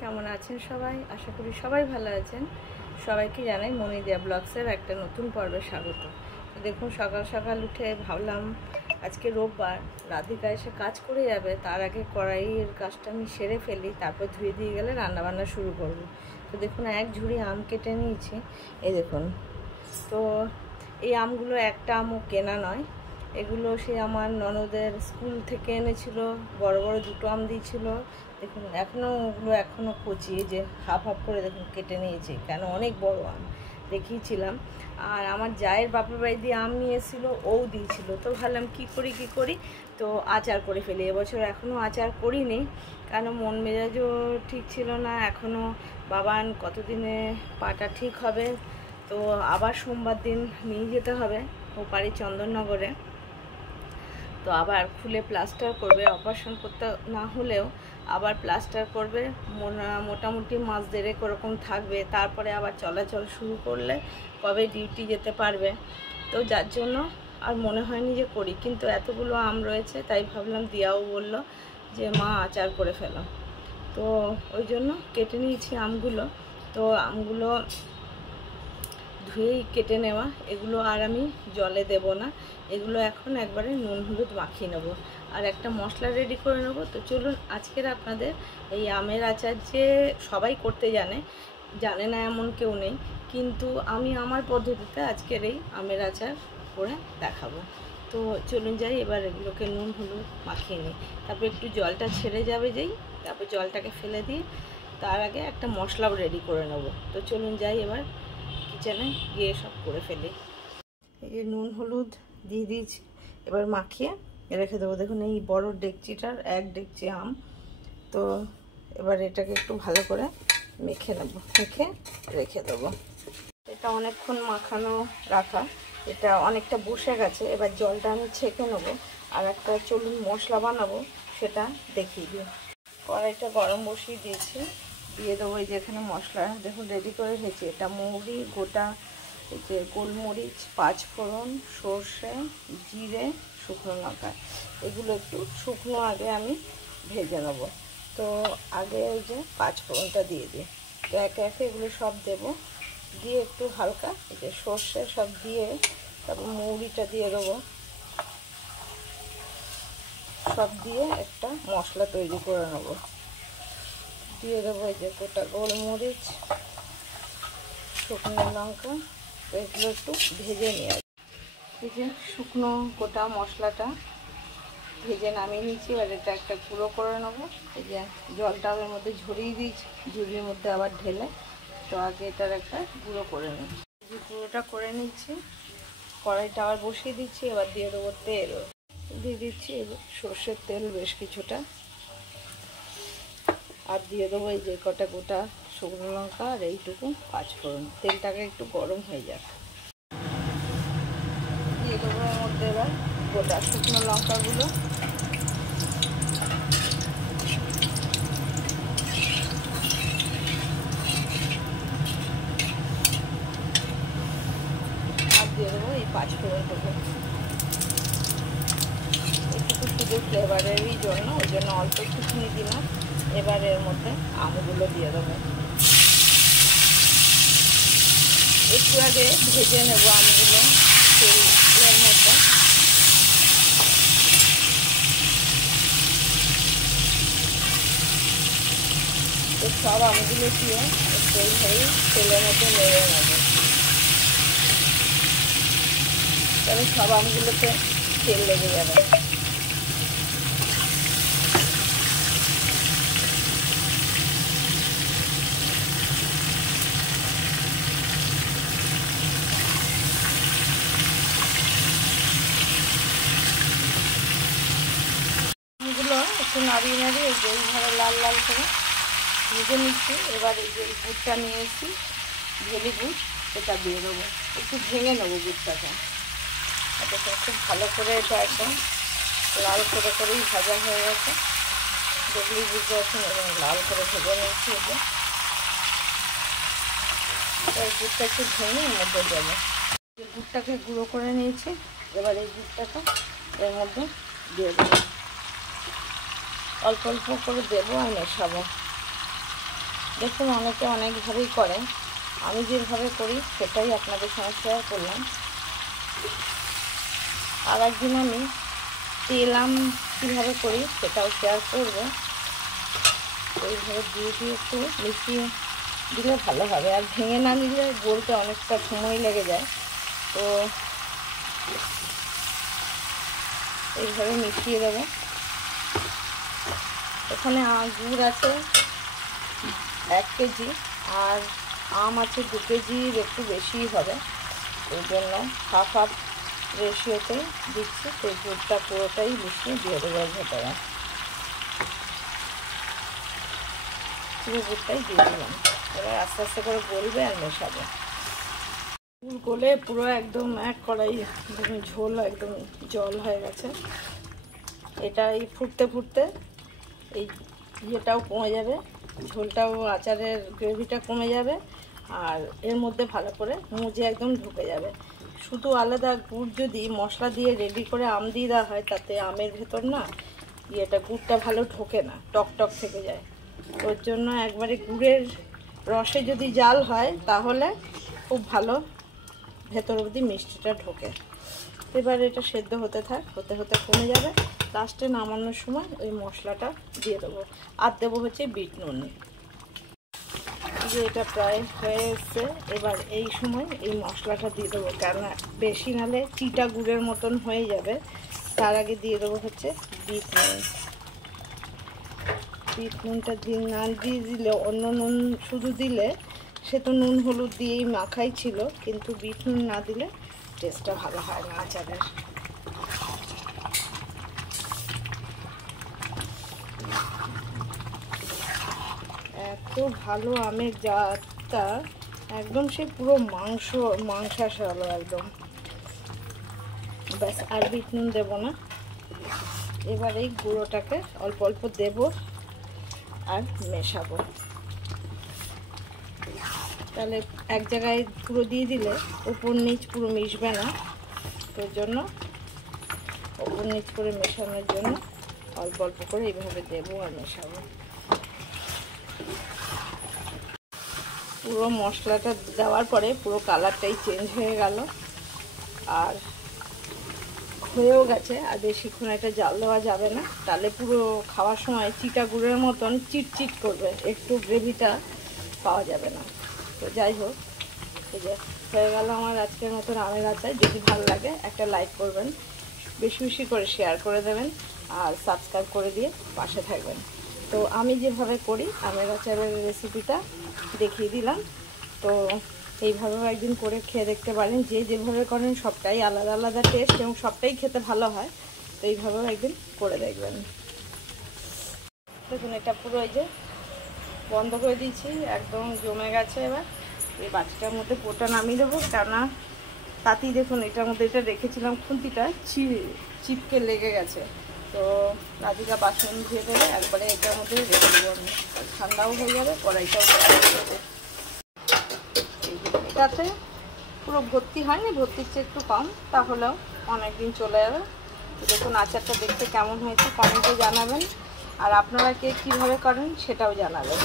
কেমন আছেন সবাই? আশা করি সবাই ভালো আছেন। সবাইকে জানাই মনিদিয়া ব্লগসের একটা নতুন পর্বে স্বাগত। তো দেখুন, সকাল সকাল উঠে ভাবলাম আজকে রোববার, রাধিকা এসে কাজ করে যাবে, তার আগে কড়াইয়ের কাজটা আমি সেরে ফেলি, তারপর ধুয়ে দিয়ে গেলে রান্নাবান্না শুরু করব। তো দেখুন, এক ঝুড়ি আম কেটে নিয়েছি, এই দেখুন। তো এই আমগুলো একটা আমও কেনা নয়, এগুলো সে আমার ননদের স্কুল থেকে এনেছিল, বড় বড় দুটো আম দিয়েছিল। দেখুন এখনও কচি, যে হাফ হাফ করে দেখুন কেটে নিয়েছি, কেন অনেক বড় আম দেখিয়েছিলাম। আর আমার জায়ের বাপের বাড়ি দিয়ে আম নিয়ে এসেছিল, ও দিয়েছিল। তো ভাবলাম কী করি, তো আচার করে ফেলি। এবছর এখনও আচার করিনি, কেন মন মেজাজও ঠিক ছিল না। এখনও বাবান কতদিনে পাটা ঠিক হবে, তো আবার সোমবার দিন নিয়ে যেতে হবে ওপারে চন্দননগরে। তো আবার খুলে প্লাস্টার করবে, অপারেশন করতে না হলেও আবার প্লাস্টার করবে। মোটামুটি মাস দেড়েক ওরকম থাকবে, তারপরে আবার চলাচল শুরু করলে কবে ডিউটি যেতে পারবে। তো যার জন্য আর মনে হয়নি যে করি, কিন্তু এতগুলো আম রয়েছে, তাই ভাবলাম। দিয়াও বলল যে মা আচার করে ফেলো, তো ওই জন্য কেটে নিয়েছি আমগুলো। তো আমগুলো ধুয়েই কেটে নেওয়া, এগুলো আর আমি জলে দেব না, এগুলো এখন একবারে নুন হলুদ মাখিয়ে নেব, আর একটা মশলা রেডি করে নেব। তো চলুন, আজকের আপনাদের এই আমের আচার, যে সবাই করতে জানে না এমন কেউ নেই, কিন্তু আমি আমার পদ্ধতিতে আজকের এই আমের আচার করে দেখাবো। তো চলুন যাই, এবার এগুলোকে নুন হলুদ মাখিয়ে নিই, তারপর একটু জলটা ছেড়ে যাবে যেই, তারপর জলটাকে ফেলে দিয়ে তার আগে একটা মশলাও রেডি করে নেব। তো চলুন যাই, এবার কিচেনে গিয়ে সব করে ফেলি। এই যে নুন হলুদ দিয়ে দিয়েছি, এবার মাখিয়ে রেখে দেবো। দেখুন, এই বড় ডেকচিটার এক ডেকচি আম, তো এবার এটাকে একটু ভালো করে মেখে নেব, মেখে রেখে দেবো। এটা অনেকক্ষণ মাখানো রাখা, এটা অনেকটা বসে গেছে। এবার জলটা আমি ছেঁকে নেবো, আর একটা চলুন মশলা বানাবো, সেটা দেখিয়ে দিই। কড়াইটা গরম বসিয়ে দিয়েছি, দিয়ে দেবো এই যে এখানে মশলা দেখুন রেডি করে রেখেছি। এটা মৌরি গোটা, এই যে গোলমরিচ, পাঁচফোড়ন, সর্ষে, জিরে, শুকনো লঙ্কা, এগুলো একটু শুকনো আগে আমি ভেজে নেব। তো আগে এই যে পাঁচফোড়নটা দিয়ে দিই, তো একে একে এগুলো সব দেবো, দিয়ে একটু হালকা এই যে সর্ষে সব দিয়ে, তারপর মৌরিটা দিয়ে দেবো, সব দিয়ে একটা মশলা তৈরি করে নেব। দিয়ে দেবো এই যে গোটা গোলমরিচ, শুকনো লঙ্কা, তো এগুলো একটু ভেজে নিয়ে, এই যে শুকনো গোটা মশলাটা ভেজে নামিয়ে নিয়েছি। এবার এটা একটা গুঁড়ো করে নেবো। এই যে জলটা ওর মধ্যে ঝরিয়ে দিয়েছি, ঝুড়ির মধ্যে আবার ঢেলে, তো আগে এটার একটা গুঁড়ো করে নিই। যে গুঁড়োটা করে নিচ্ছি, কড়াইটা আবার বসিয়ে দিচ্ছি। এবার দিয়ে দেবো তেল, দিয়ে দিচ্ছি সর্ষের তেল বেশ কিছুটা, আর দিয়ে দেবো এই যে কটা গোটা শুকনো লঙ্কা আর এইটুকু পাঁচফোড়ন। তেলটাকে একটু গরম হয়ে যাক, দিয়ে দেবো এর মধ্যে এবার গোটা শুকনো লঙ্কাগুলো, আর দিয়ে দেবো এই পাঁচফোড়নটুকু। একটু শুধু ফ্লেভারেরই জন্য, ওই জন্য অল্প একটুখানি দিলাম। এবার এর মধ্যে আমগুলো দিয়ে দেবো, একটু আগে ভেজে নেব আমগুলো তেলের মধ্যে। তো সব আমগুলো দিয়ে তেলের মধ্যে নেড়ে নেব, তাহলে সব আমগুলোতে তেল লেগে যাবে। আমগুলো একটু নাড়িয়ে নাড়িয়ে এইভাবে লাল লাল করে ভেজে নিচ্ছি। এবার এই যে গুড়টা নিয়ে এসেছি, ভেলি গুড়, সেটা দিয়ে দেবো। একটু ভেঙে নেবো গুড়টাকে, এটাকে খুব ভালো করে, এটা একদম লাল করে করেই ভাজা হয়ে গেছে। দেখলেই বুঝতে পারছেন, এবং লাল করে ভেজে নিচ্ছি। এবার গুড়টা একটু ভেঙে এর মধ্যে দেবো। গুড়টাকে গুঁড়ো করে নিয়েছি, এবার এই গুড়টাকে এর মধ্যে দিয়ে দেবো। অল্প অল্প করে দেবো আর মেশাবো। দেখুন অনেকে অনেকভাবেই করে, আমি যেভাবে করি সেটাই আপনাদের সঙ্গে শেয়ার করলাম। আর একদিন আমি তেল আম কীভাবে করি সেটাও শেয়ার করব। এইভাবে দিয়ে একটু মিশিয়ে দিলে ভালো হবে, আর ভেঙে না নিলে গলতে অনেকটা সময় লেগে যায়। তো এইভাবে মিশিয়ে দেবো। এখানে গুড় আছে 1 কেজি, আর আম আছে 2 কেজির একটু বেশিই হবে, ওই জন্য হাফ হাফ রেশিওতে দিচ্ছি। তো গুড়টা পুরোটাই মিশিয়ে দিয়ে দেবো ভেতরে, পুরো গুড়টাই দিয়ে দিলাম। এবার আস্তে আস্তে করে গলবে আর মেশাবো। গুড় গলে পুরো একদম এক কড়াই ঝোল, একদম জল হয়ে গেছে। এটা এই ফুটতে ফুটতে এই ইয়েটাও কমে যাবে, ঝোলটাও আচারের গ্রেভিটা কমে যাবে, আর এর মধ্যে ভালো করে মুজে একদম ঢুকে যাবে। শুধু আলাদা গুড় যদি মশলা দিয়ে রেডি করে আম দিয়ে দেওয়া হয়, তাতে আমের ভেতর না ইয়েটা গুড়টা ভালো ঢোকে না, টক টক থেকে যায়। ওর জন্য একবারে গুড়ের রসে যদি জাল হয় তাহলে খুব ভালো ভেতর অবধি মিষ্টিটা ঢোকে। এবার এটা সেদ্ধ হতে থাক, হতে হতে কমে যাবে। লাস্টে নামানোর সময় ওই মশলাটা দিয়ে দেবো, আর দেবো হচ্ছে বিট নুন। যে এটা প্রায় হয়ে এসছে, এবার এই সময় এই মশলাটা দিয়ে দেবো, কেননা বেশি নালে চিটা গুড়ের মতন হয়ে যাবে। তার আগে দিয়ে দেবো হচ্ছে বিট নুন। বিট নুনটা না দিয়ে দিলে, অন্য নুন শুধু দিলে সে তো নুন হলুদ দিয়েই মাখাই ছিল, কিন্তু বিট নুন না দিলে টেস্টটা ভালো হয় না আচারের। এত ভালো আমের জাতটা, একদম সে পুরো মাংসাশা হলো একদম। ব্যাস, আর বিট নুন দেবো না। এবার এই গুঁড়োটাকে অল্প অল্প দেবো আর মেশাবো। তাহলে এক জায়গায় পুরো দিয়ে দিলে উপর নিচ পুরো মিশবে না, তোর জন্য উপর নিচ করে মেশানোর জন্য অল্প অল্প করে এইভাবে দেবো আর মেশাবো। পুরো মশলাটা দেওয়ার পরে পুরো কালারটাই চেঞ্জ হয়ে গেল, আর হয়েও গেছে। আর বেশিক্ষণ এটা জাল দেওয়া যাবে না, তাহলে পুরো খাওয়ার সময় চিটা গুড়ের মতন চিটচিট করবে, একটু গ্রেভিটা পাওয়া যাবে না। তো যাই হোক, এই যে হয়ে গেল আমার আজকের মতন আমের আচার। যদি ভালো লাগে একটা লাইক করবেন, বেশি বেশি করে শেয়ার করে দেবেন, আর সাবস্ক্রাইব করে দিয়ে পাশে থাকবেন। তো আমি যেভাবে করি আমের আচারের রেসিপিটা দেখিয়ে দিলাম। তো এইভাবেও একদিন করে খেয়ে দেখতে পারেন। যে যেভাবে করেন সবটাই আলাদা আলাদা টেস্ট, এবং সবটাই খেতে ভালো হয়। তো এইভাবেও একদিন করে দেখবেন। দেখুন এটা পুরো এই যে বন্ধ করে দিয়েছি, একদম জমে গেছে। এবার এই বাটিটার মধ্যে পোটা নামিয়ে দেবো, কেননা তাতেই দেখুন এটার মধ্যে এটা রেখেছিলাম খুন্তিটা চিপকে লেগে গেছে। তো রাধিকা বাসন ধুয়ে দেবে, একবারে এটার মধ্যে রেখে দেবো আমি, ঠান্ডাও হয়ে যাবে, কড়াইটাও যাবে। এটাতে পুরো ভর্তি হয়নি, ভর্তির চেয়ে একটু কম, তাহলেও অনেক দিন চলে যাবে। দেখুন আচারটা দেখতে কেমন হয়েছে কমেন্টে জানাবেন, আর আপনারা কে কীভাবে করেন সেটাও জানাবেন।